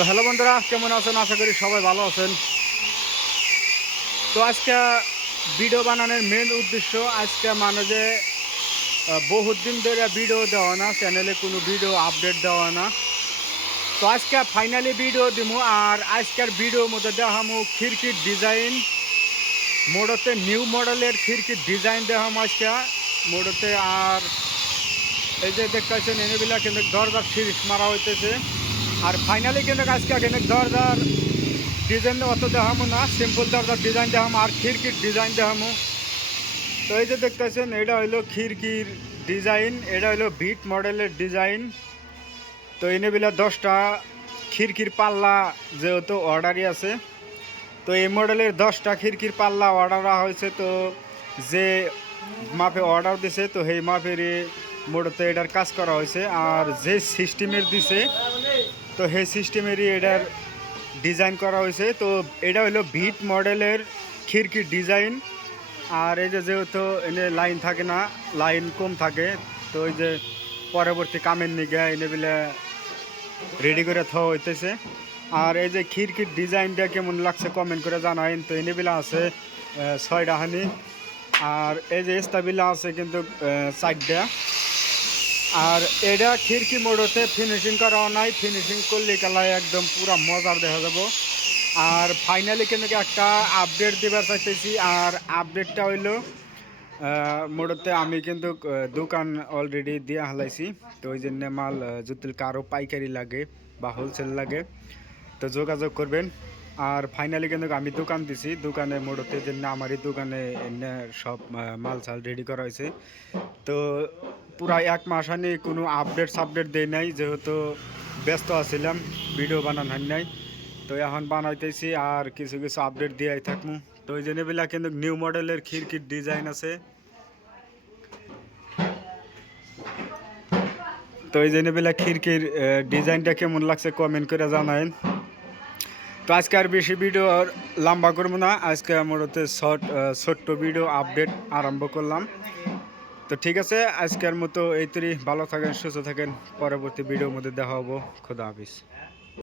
তো হ্যালো বন্ধুরা, কেমন আছেন? আশা করি সবাই ভালো আছেন। তো আজকে ভিডিও বানানোর মেন উদ্দেশ্য আজকে মানে যে বহুত দিন ধরে ভিডিও দেওয়া না চ্যানেলে কোনো ভিডিও আপডেট দেওয়া না। তো আজকে ফাইনালি ভিডিও দিমু, আর আজকের ভিডিওর মধ্যে দেখামু খিড়কির ডিজাইন মোড়তে নিউ মডেলের খিড়কির ডিজাইন দেখাম আজকে। মোড়তে আর এই যে দেখতেছেন এনেগুলা কিন্তু দরজার সিরিজ মারা হইতেছে। আর ফাইনালি কিন্তু আজকে কিন্তু দরজার ডিজাইন অত দেখামো না সিম্পল দরজার ডিজাইন দেখামো, আর খিড়কির ডিজাইন দেখামো। তো এই যে দেখতেছেন, এটা হইল খিড়কির ডিজাইন এটা হইল বিট মডেলের ডিজাইন তো এনে এনেগুলা দশটা খিড়কির পাল্লা যেহেতু অর্ডারই আছে, তো এই মডেলের দশটা খিড়কির পাল্লা অর্ডার হয়েছে। তো যে মাপে অর্ডার দিছে, তো সেই মাপেরই মোড়তে এটার কাজ করা হয়েছে। আর যে সিস্টেমের দিছে তো সেই সিস্টেমেরই এটার ডিজাইন করা হয়েছে। তো এটা হলো ভিট মডেলের খিড়কির ডিজাইন আর এই যে যেহেতু এনে লাইন থাকে না লাইন কম থাকে, তো ওই যে পরবর্তী কামের নিগে এনে বিলে রেডি করে থা হইতেছে। আর এই যে খিড়কির ডিজাইনটা কেমন লাগছে কমেন্ট করে জানাইন। তো এনে বিলা আছে ছয়টা হানি। আর এই যে স্টাবিলা আছে কিন্তু চারটা আর এটা খিড়কি মোড়তে ফিনিশিং করা নাই ফিনিশিং করলে কালায় একদম পুরো মজার দেখা যাব। আর ফাইনালি কিন্তু একটা আপডেট দেবার চাইতেছি, আর আপডেটটা হইল মোড়তে আমি কিন্তু দোকান অলরেডি দিয়ে হালাইছি। তো ওই জন্য মাল যদি কারও পাইকারি লাগে বা হোলসেল লাগে। তো যোগাযোগ করবেন। আর ফাইনালি কিন্তু আমি দোকান দিছি। দোকানে মোড়তে জন্য আমারই দোকানে সব মাল চাল রেডি করা হয়েছে। তো পুরা এক মাস আনি কোনো আপডেট সাপডেট দেই নাই, যেহেতু ব্যস্ত আছিলাম ভিডিও বানান হয় নাই। তো এখন বানাইতেছি আর কিছু কিছু আপডেট দিয়াই থাকব তো ওই জন্য কিন্তু নিউ মডেলের খিড়কির ডিজাইন আছে। তো এই জন্য বেলা খিড়কির ডিজাইনটা কেমন লাগছে কমেন্ট করে জানাইন তো আজকে আর বেশি ভিডিও লম্বা করব না। আজকে আমার হতে শর্ট ছোট্ট ভিডিও আপডেট আরম্ভ করলাম। তো ঠিক আছে, আজকের মতো এই তৈরি ভালো থাকেন, সুস্থ থাকেন। পরবর্তী ভিডিওর মধ্যে দেখা হব। খোদা হাফিজ।